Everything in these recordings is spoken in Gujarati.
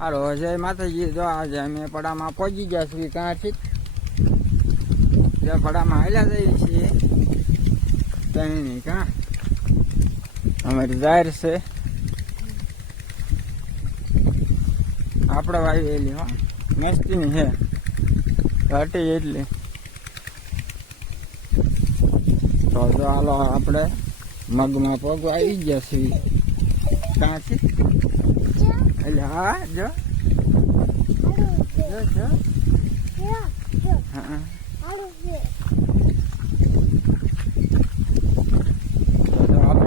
હાલો, જય માતાજી. જો આજે અમે પડામાં પહોંચી ગયા છીએ ત્યાંથી. જે પડામાં હાલ્યા જઈએ છીએ. ત્યાં નહીં કાં? અમારી જાહેર છે. આપણે વાવેલી હો. મસ્તીની છે ઘટી એટલી તો જો હાલો આપણે મગમાં પગ આવી ગયા છીએ. ત્યાંથી. એટલે હા જો જો જો હા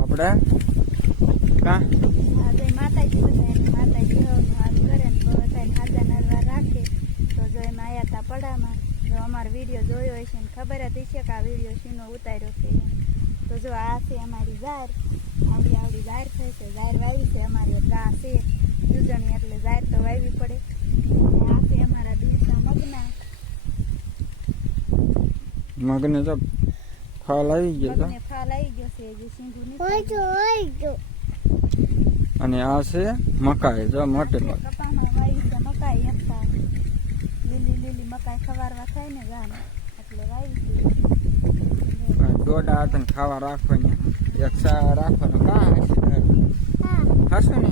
આપણે કાં માતાજી કરે ને બધાને હાજર નરવા રાખે તો જો એમાં આયા તા પડામાં જો અમારો વીડિયો જોયો હશે ને ખબર જ હશે કે આ વીડિયો શીનો ઉતાર્યો છે તો જો આ છે અમારી ઝાર આવડી આવડી ઝાર થઈ છે ઝાર વાવી છે અમારી એક ગા છે દૂધણી એટલે ઝાર તો વાવી પડે અને આ છે અમારા બીજા મગના મગને તો ફળ આવી ગયો ફાલ આવી ગયો છે. અને આ છે મકાઈ જો મોટે મોટે. કપામાં વાવી છે મકાઈ લીલી લીલી મકાઈ ખવારવા થાય ને ગામ એટલે વાવી છે દોડા હાથને ખાવા રાખવાની. એક સા રાખવાનું. કાં હશે ને?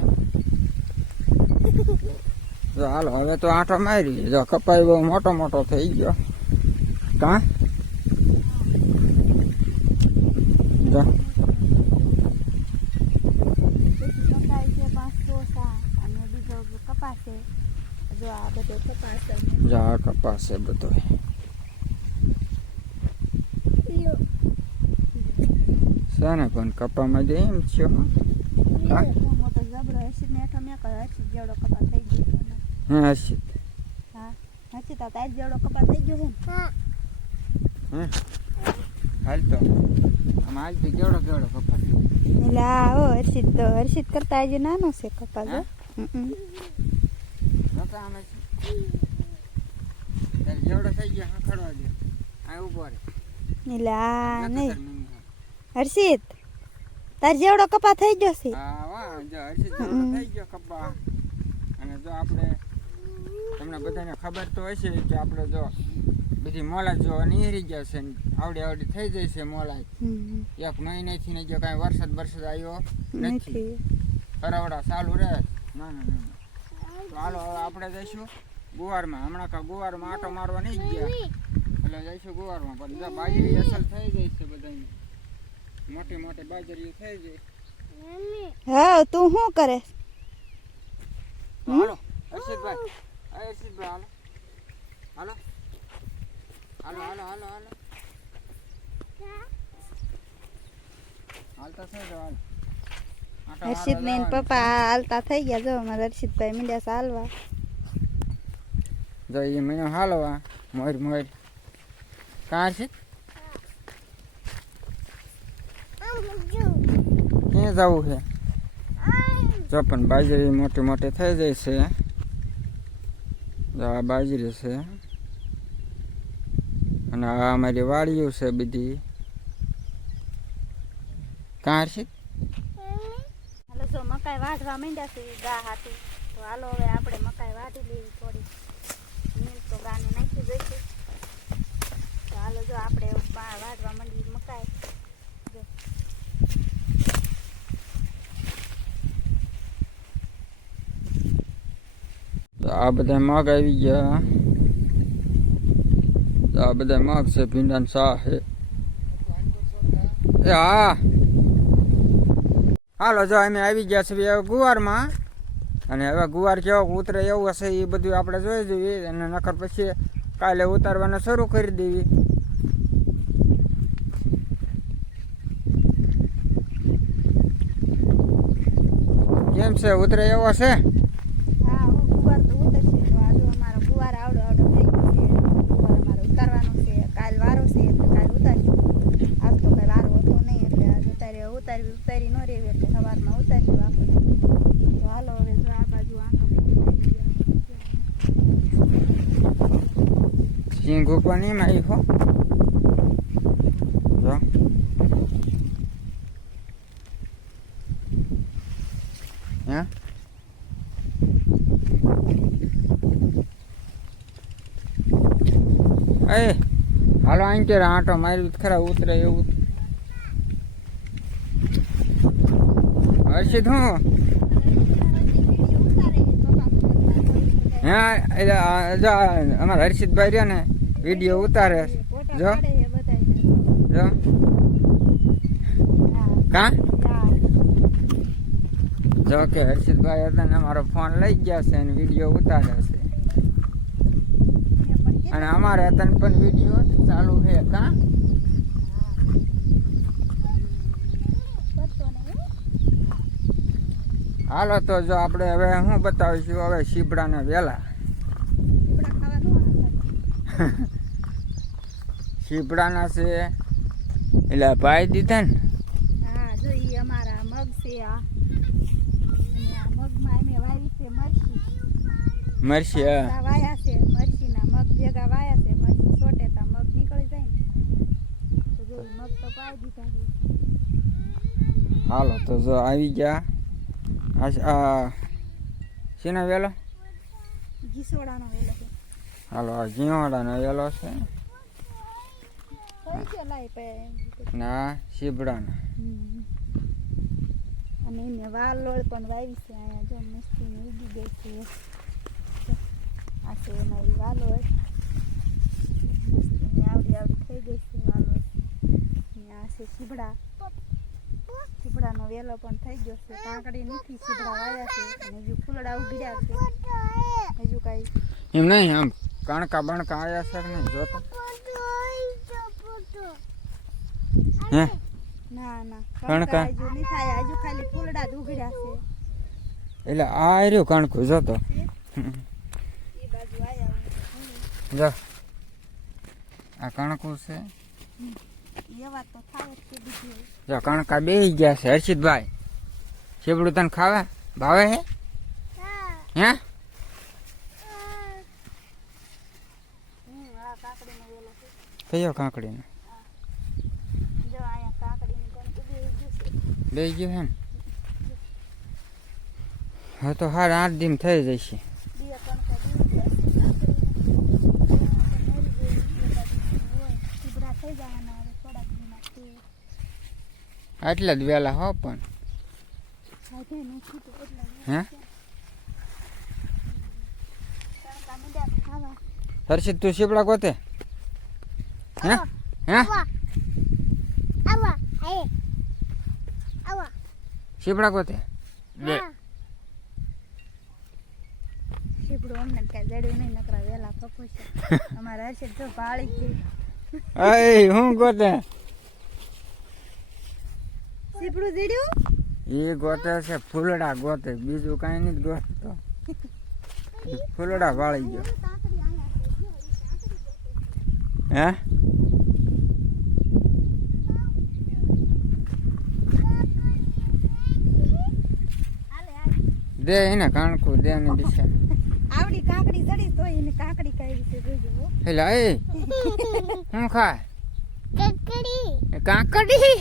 જો હાલો હવે તો આંટો મારી જો કપાઈ બહુ મોટો મોટો થઈ ગયો. કાં જો પછી મકાઈ છે પાંચ ચોસા અને બીજો કપાસ. છે જો આ બધો કપાસ છે. જો આ કપાસ છે બધો. છે પણ કપામાં જ એમ છો? મોટો જબરો હસી ને હેઠો મેં કહ્યું જેવડો કપાસ થઈ ગયો. હા હશે. હા હસી તો તાર જેવડો કપાસ થઈ ગયો છે હે. હાલ તો. આમ હાલ તો કેવડો કેવડો કપાસ એટલે આ હો હર્ષિત તો હર્ષિત કરતા આજે નાનો છે કપા જો હમ. છે જેવડો થઈ ગયો હખડવા દે આ ઊભો રે. આ નહીં. હર્ષિત તાર જેવડો કપા થઈ ગયો છે? હા વાહ જો હર્ષિત થઈ ગયો કપા. અને જો આપણે તમને બધાને ખબર તો હશે કે આપણે જો બધી મોલા જો નીહરી ગયા છે ને આવડી આવડી થઈ જાય છે મોલા. એક મહિનેથી ને જો કાંઈ વરસાદ વરસાદ આવ્યો નથી. કરાવડા ચાલુ રહે. ના ના ના. હાલો હવે આપણે જઈશું ગુવારમાં. હમણાં કા ગુવારમાં આટો મારવા નહીં ગયા. એટલે જઈશું ગુવારમાં. પણ જો બાજરી અસલ થઈ ગઈ છે બધાની. મોટી મોટી બાજરી થઈ ગઈ. હા તું શું કરે? હાલો હર્ષિતભાઈ. હર્ષિતભાઈ હાલો. હાલો. હાલો હાલો હાલો હાલો. હાલતા જાઓ હાલો. હર્ષિત ને પપ્પા હાલતા થઈ ગયા જો અમારા હર્ષિતભાઈ મીંડ્યા સાલવા જો એ મીનો હાલવા મોર મોર. કાં છે ક્યાં જવું છે? જો પણ બાજરી મોટી મોટી થઈ જાય છે. જો આ બાજરી છે. અને આ અમારી વાડીઓ છે બધી. કાં જો મકાઈ વાઢવા માંડ્યા છે ગા હાથે તો હાલો હવે આપણે મકાઈ વાઢી લેવી થોડી નીલ તો ગાને નાખી દઈશું તો હાલો જો આપણે વાઢવા માંડી મકાઈ. જો. આ બધા મગ આવી ગયા. આ બધા મગ છે ભીંડા શાહ છે. હા. હાલો, જો અમે આવી ગયા છીએ હવે ગુવારમાં. અને હવે ગુવાર કેવો ઉતરે એવું હશે એ બધું આપણે જોઈ જોઈએ. અને નખર પછી કાલે ઉતારવાનું શરૂ કરી દેવી. કેમ છે? ઉતરે એવો છે? ઉતારવી ઉતારી ન રહેવી એટલે સવારમાં ઉતારશું આપણે તો હાલો, હવે જો આ બાજુ આંટો સિંગ ઉપરની મારી હો. જો. હે? એ, હાલો, આઈ કે આંટો મારી ખરા ઉતરે એવું. હર્ષિત હું? હા, એટલે જો અમારા હર્ષિતભાઈ રહ્યા ને, વીડિયો ઉતારે જો. જો. કા? જો કે હર્ષિતભાઈ હતા ને, અમારો ફોન લઈ ગયા છે અને વીડિયો ઉતારે છે. અને અમારે હતા પણ વીડિયો ચાલુ છે, કા? હાલો તો જો આપણે હવે શું બતાવીશું? હવે શીબડાને વેલા. શીબડાના છે. એટલે ભાઈ દીધા ને? હા અમારા મગ છે આ. મગમાં અમે વાવી છે મરસી હા. વાયા છે મરચીના મગ ભેગા વાયા છે. મરચી છોટે તા મગ નીકળી જાય ને. તો જો મગ તો પાઈ દીધા હાલો તો જો આવી ગયા. આ શેનો વેલો? ઘીસોડાનો વેલો હાલો જીવાડાનો વેલો છે. ના શીબડાનો. અને એને વાલોળ પણ વાવી છે અહીંયા જો મસ્તી ઉગી ગઈ છે. આ છે એમાં વાલોળ મસ્તીની આવડી આવડી થઈ ગઈ છે વાલોળ અને આ છે શીબડા શીબડાનો વેલો પણ થઈ ગયો છે. કાંકડી નથી શીબડા વાવ્યા છે. અને હજુ ફૂલડા ઉગડ્યા છે. હજુ કાંઈ એમ નહીં આમ કણકા બણકા આવ્યા છે ને જોતો? હે? ના ના. કણકા? હજુ નહીં થાય. હજુ ખાલી ફૂલડા જ ઉગડ્યા છે. એટલે આ રહ્યું કણકું જોતો? એ બાજુ જો. આ કણકું છે. જ કણકા બેહી ગયા છે, હર્ષિતભાઈ. શીબડું તને ખાવા? ભાવે હે? હે? કયો કાંકડીનો? બે ગયો હે હવે તો હાર આઠ દિન થઈ જશે બે કણકા બેહી ગયા છે. કાકડીના. એમાં તો મરી ગઈ. એકાદી હોય. ચીબડા થઈ જવાના હવે થોડાક દીમાં આટલા જ વહેલા હો પણ. હે. હર્ષિત તું શીપડા ગોતે? હે? હે? શીપડા ચીબડું અમને કઈ જડ્યું નહીં નકરા વેલા ફકું છે. અમારે હર્ષિત જો પાળી ગઈ. અય હું ગોતે? ચીબડું જડ્યું એ ગોતે છે ફૂલડા ગોતે બીજું કાઈ નથી ગોતતો. ફૂલડા વાળી ગયો. હે? દે એને કાણકું દે ને દિશા આવડી કાકડી જડી તો એને કાકડી કાઢી છે જોજો હો. એટલે એ. હું ખાય? કાકડી. કાકડી?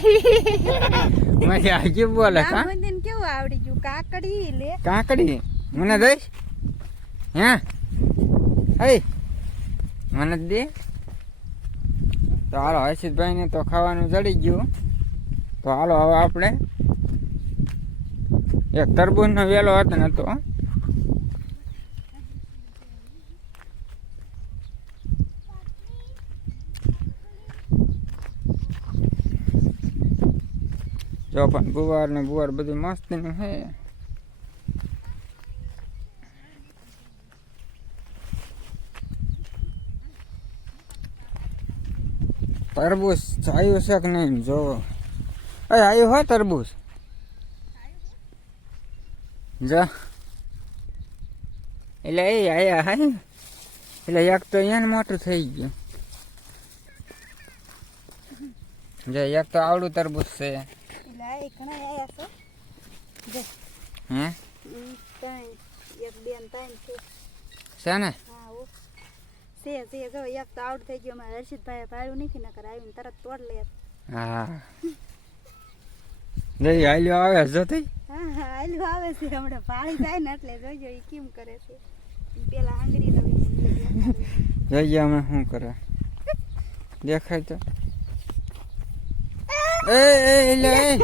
મને આજે બોલે કા રામ કેવું આવડી ગયું? કાકડી લે કાકડી? મને દઈશ? હે? હે? મને જ દે? તો હાલો હર્ષિતભાઈને તો ખાવાનું જડી ગયું. તો હાલો હવે આપણે એક તરબૂજનો વેલો હતો ને તો જો પણ ગુવાર ને ગુવાર બધું મસ્તીનું હે. તરબૂચ આવ્યું છે કે નહીં? જો. અરે આવ્યું હોય તરબૂચ. જો. એટલે એ આયા હાય એટલે એક તો અહીંયા મોટું થઈ ગયું. જો, એક તો આવડું તરબૂચ છે. એટલે ઘણા આયા છો જો હે? ત્રણ એક બે ને ત્રણ છે. છે ને હા ઓ. છે છે જો એક તો આઉટ થઈ ગયો. મારા હર્ષિતભાઈએ પાડ્યું નથી નકર આવીને તરત તોડ લે. હા. જઈ હાલ્યો આવે જો થઈ હા હા આયલું આવે છે. હમણાં પાણી જાય ને એટલે જોજો ઈ કેમ કરે છે. પેલા આંગળી રવી જોઈએ અમે શું કરે. દેખાય તો. એ એ લે એ.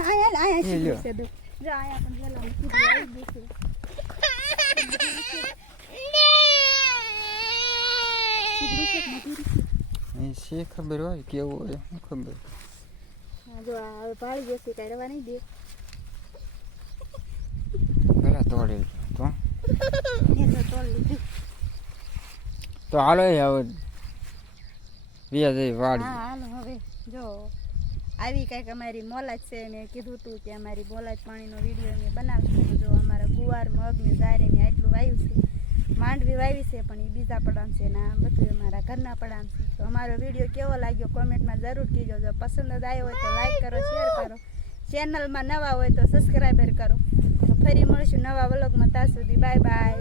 આયા આયા છે દો જો આયા પણ એ છે ખબર હોય કેવું હોય શું ખબર? જો આ હવે ભાળી જશે કઈ રવા નહીં દે પેલા તોડે તો. તો તો હાલો હવે. વ્યા જઈ હવે જો, આવી કંઈક અમારી મોલાજ છે મેં કીધું હતું કે અમારી મોલાજ પાણીનો વીડિયો મેં બનાવશું. જો, અમારા ગુવાર મગ ને ઝારે મેં આટલું વાવ્યું છે. માંડવી વાવી છે, પણ એ બીજા પડામ છે ને બધું અમારા ઘરના પડામ છે. તો અમારો વીડિયો કેવો લાગ્યો કોમેન્ટમાં જરૂર કીજો જો પસંદ જ આવ્યો હોય તો લાઈક કરો શેર કરો. ચેનલમાં નવા હોય તો સબસ્ક્રાઈબર કરો. તો ફરી મળીશું નવા વ્લોગમાં ત્યાં સુધી બાય બાય